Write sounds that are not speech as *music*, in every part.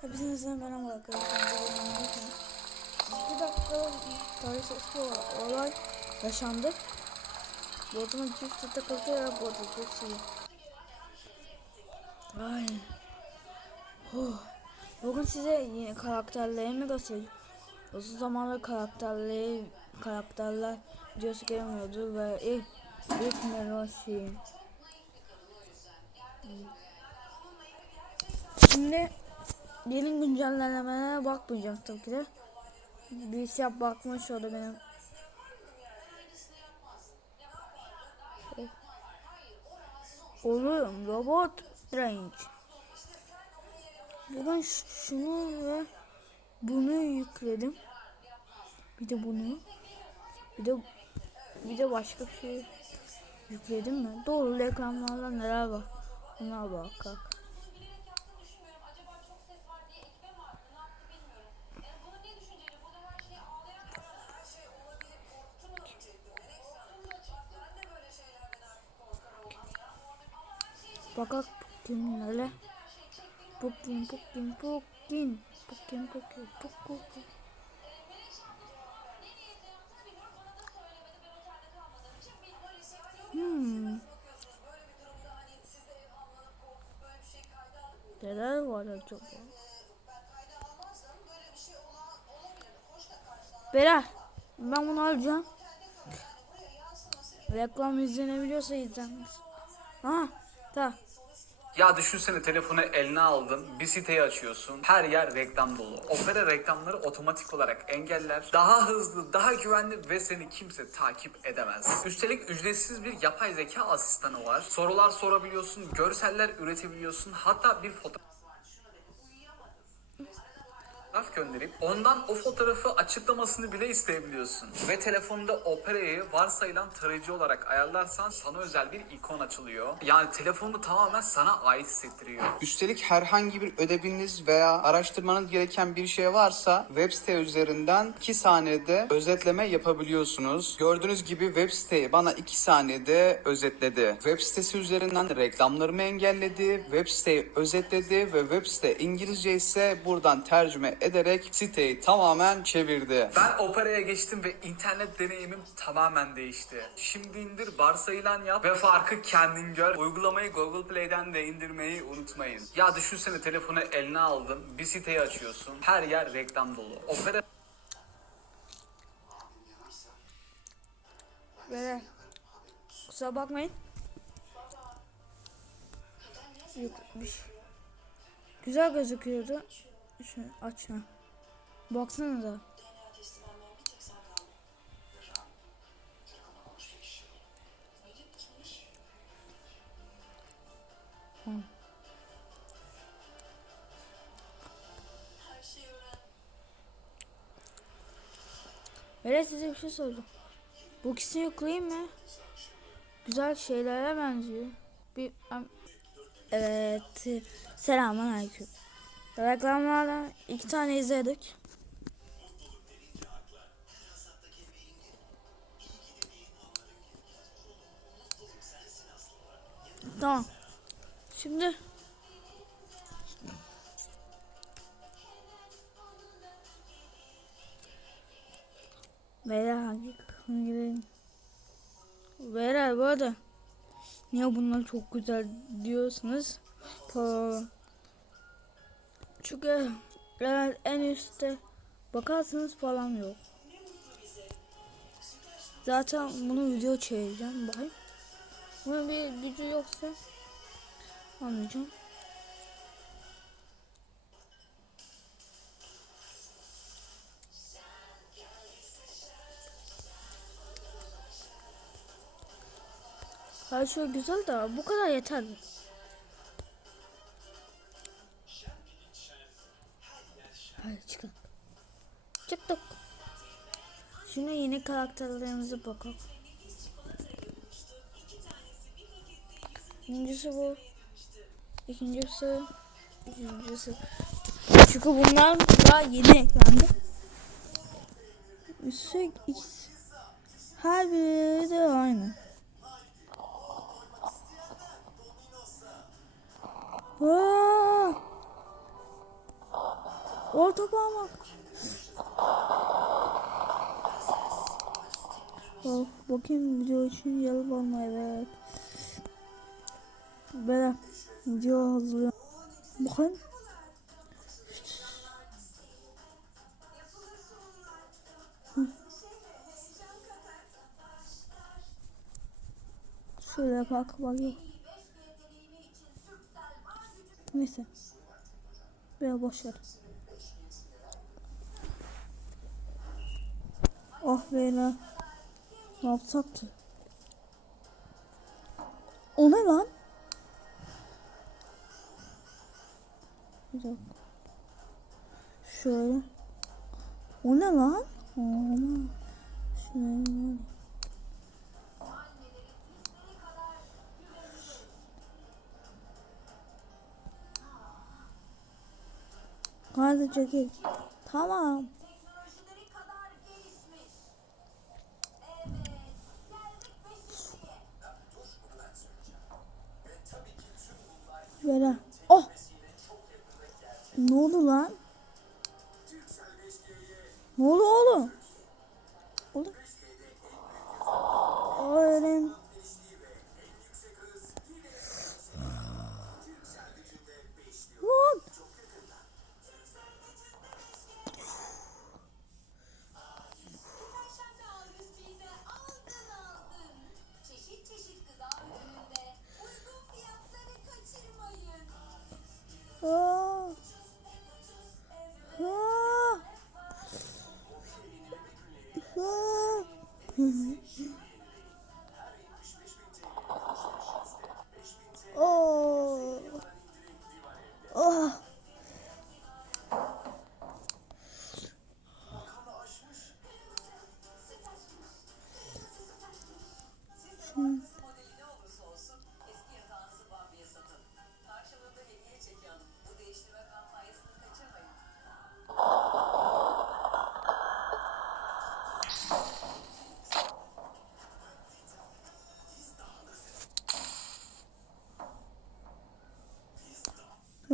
Hepinize merhaba arkadaşlar. Bir dakika tarihsel bir olay yaşandı. Boğazıma çift takıldı ya boğazı çok şey. Ay. Oh. Bugün size yeni karakterlerimi göstereceğim. Uzun zamandır karakterleri karakterler videosu gelmiyordu ve ilk ilk Melosi. Şimdi yeni güncellemelere bakmayacağım tabii ki de. Bir şey bakmış o da benim. Olurum robot range. Ş- şunu ve bunu yükledim. Bir de bunu. Bir de bir de başka bir şey yükledim mi? Doğru reklamlarla neler var? Ona bak. Bakak kimlerle? Pukin, pukin, pukin. Pukin, pukin, pukin. Hmm. Beyler ben bunu alacağım. Reklam izlenebiliyorsa izlenmez. Ha, tamam. Ya düşünsene telefonu eline aldın, bir siteyi açıyorsun, her yer reklam dolu. Opera reklamları otomatik olarak engeller, daha hızlı, daha güvenli ve seni kimse takip edemez. Üstelik ücretsiz bir yapay zeka asistanı var. Sorular sorabiliyorsun, görseller üretebiliyorsun, hatta bir fotoğraf fotoğraf gönderip ondan o fotoğrafı açıklamasını bile isteyebiliyorsun. Ve telefonda Opera'yı varsayılan tarayıcı olarak ayarlarsan sana özel bir ikon açılıyor. Yani telefonu tamamen sana ait hissettiriyor. Üstelik herhangi bir ödeviniz veya araştırmanız gereken bir şey varsa web site üzerinden 2 saniyede özetleme yapabiliyorsunuz. Gördüğünüz gibi web siteyi bana 2 saniyede özetledi. Web sitesi üzerinden reklamlarımı engelledi, web siteyi özetledi ve web site İngilizce ise buradan tercüme ederek siteyi tamamen çevirdi. Ben Opera'ya geçtim ve internet deneyimim tamamen değişti. Şimdi indir, varsayılan yap ve farkı kendin gör. Uygulamayı Google Play'den de indirmeyi unutmayın. Ya düşünsene telefonu eline aldın, bir siteyi açıyorsun, her yer reklam dolu. Opera Böyle. Kusura bakmayın. Yüklemiş. Güzel gözüküyordu. Şunu aç ha. Baksanıza. Hı. Böyle size bir şey soracağım. Bu ikisini yüklayayım mı? Güzel şeylere benziyor. Bir Evet. Selamun aleyküm. Reklamlardan iki tane izledik. Tamam. Şimdi Beyler hangi kısmına girelim? Beyler bu arada Niye bunlar çok güzel diyorsunuz? Çünkü eğer en üstte bakarsanız falan yok. Zaten bunu video çevireceğim. Bakayım. Bunun bir gücü yoksa anlayacağım. Her şey güzel de bu kadar yeter. Hadi çıkalım. Çıktık. Şimdi yeni karakterlerimize bakalım. Birincisi bu. İkincisi. Üçüncüsü. Çünkü bunlar daha yeni eklendi. Üstelik ikisi. Her biri de aynı. Aa! Orta parmak. Of, bakayım video için yer var? Evet. Böyle video hazırlıyorum. Bakın. Şöyle bak bakayım. Neyse. Böyle boş ver. Oh be lan. Ne yapsak ki? O ne lan? Bir dakika. Şöyle. O ne lan? Aman. Şöyle. Hadi çekil. Tamam. Oldu lan?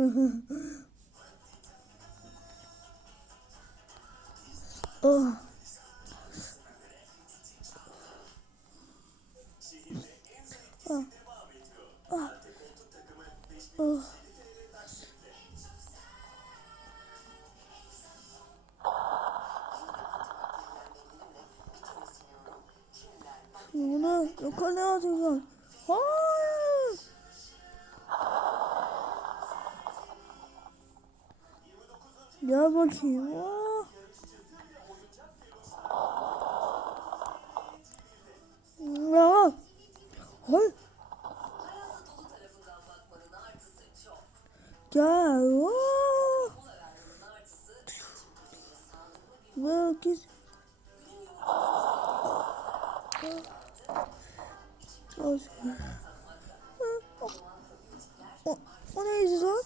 Oh. Oh. Oh. Oh. Bunu yukarı atacağım. Hayır. Vermenin artısı için kafayı sağlıklı bir Bak git. O, o, o neydi lan?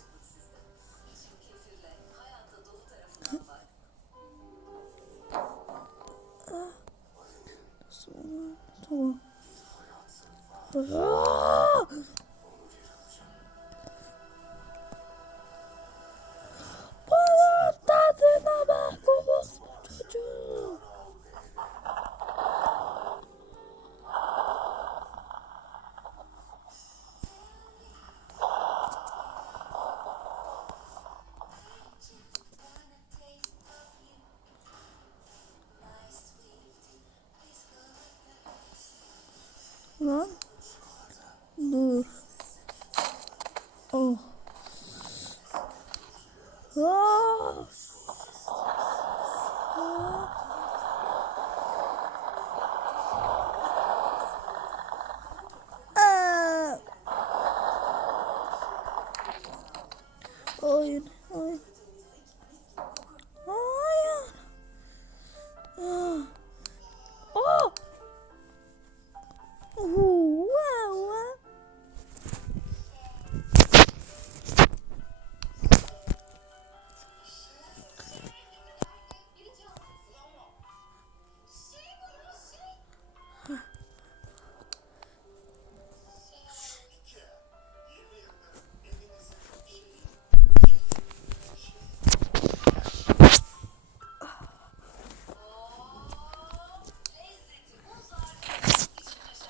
Tamam.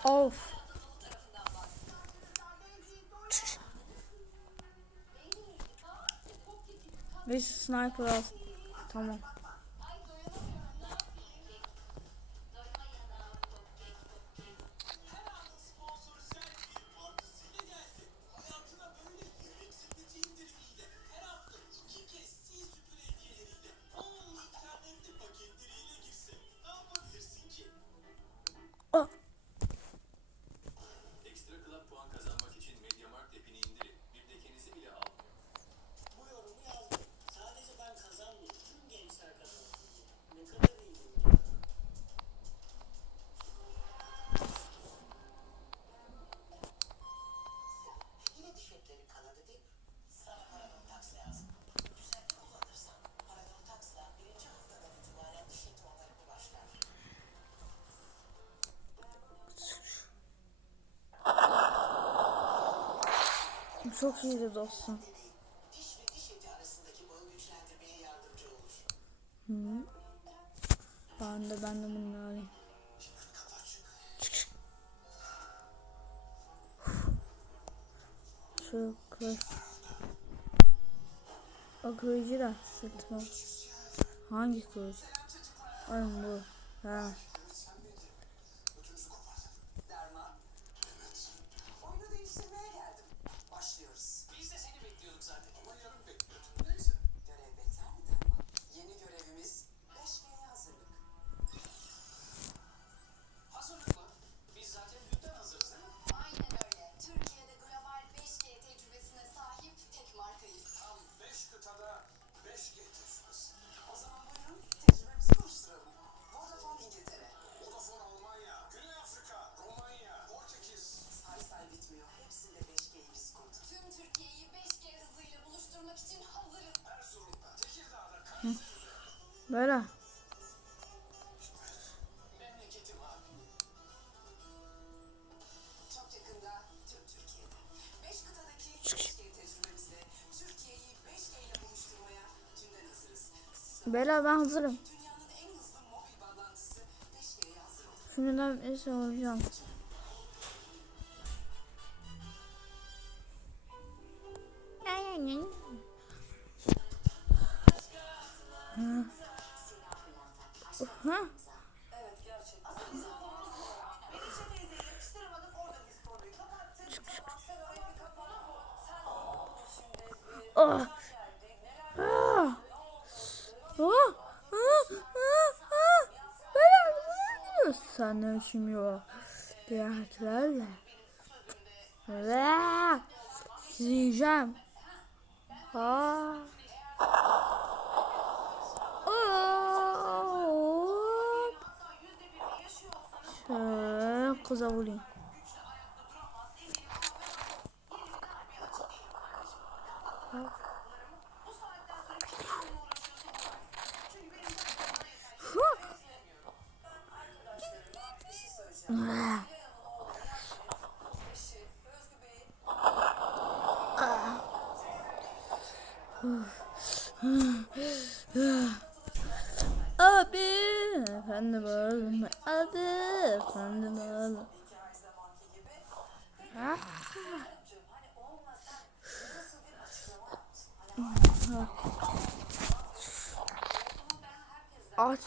Of. Ve sniper al. Tamam. çok iyiydi dostum. Hı. Ben de ben de bunu alayım. Çok O kılıcı da sıkma. Hangi kılıcı? Oğlum bu. Ha. Böyle. Bela ben hazırım. Şunu da bir soracağım. Ah. Ah. Ah. Ah. Ah. Ben anlıyoruz senden şimdi sileceğim. Ah. Hop. Şöyle kıza vurayım. Abi efendim oğlum. Abi efendim oğlum. Aç.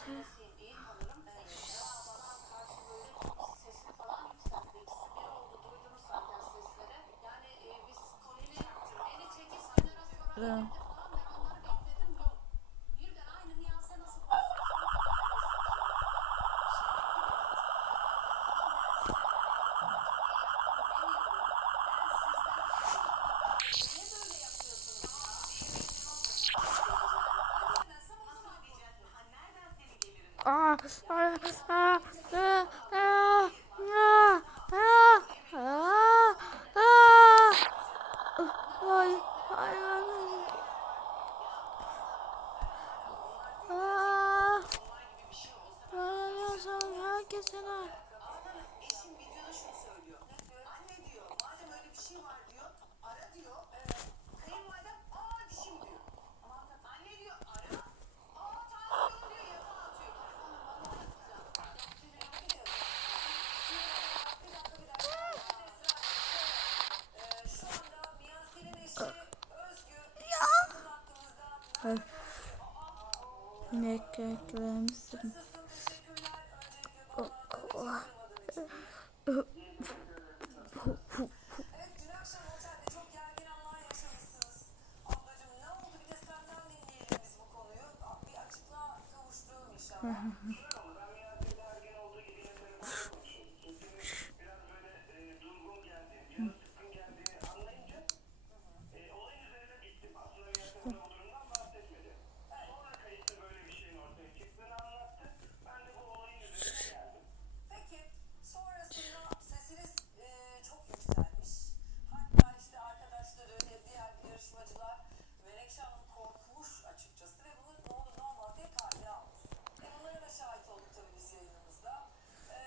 Yeah. Mekeklemsin. Mm-hmm. *laughs*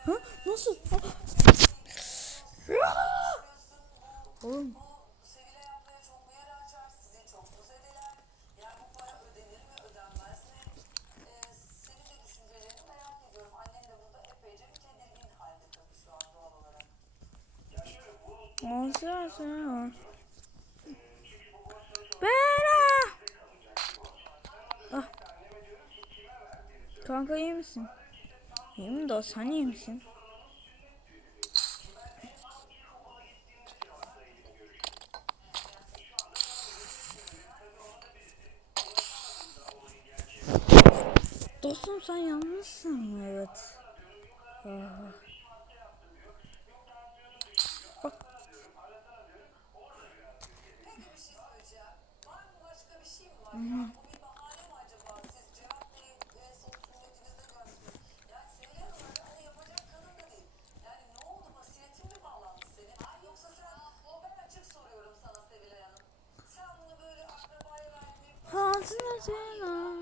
Ha? Nasıl? Ha? Oğlum. Bera. Ah. Kanka iyi misin? İyiyim de sen iyi misin? Dostum sen yalnızsın evet. Ah. Bak. 쓰나.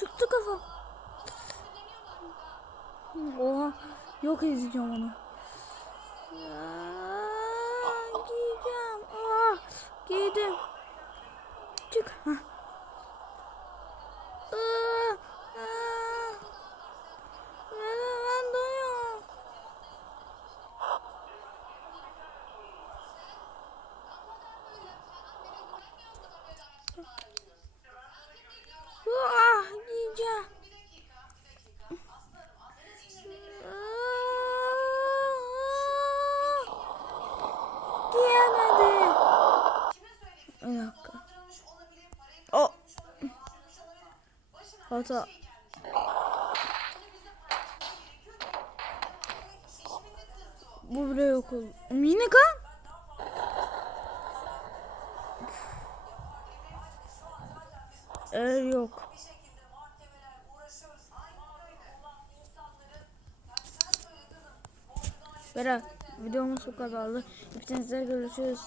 Tuttu kafam. Oha. Yok ezeceğim onu. Aa, giyeceğim. Ah, giydim. Çık. Hah. Diyemedim. Bir dakika. O. Hata. Bu bile yok oldu. Mini kan. Eğer yok. Bırak. Videomuz bu kadar kadardı. Hepinizle görüşürüz.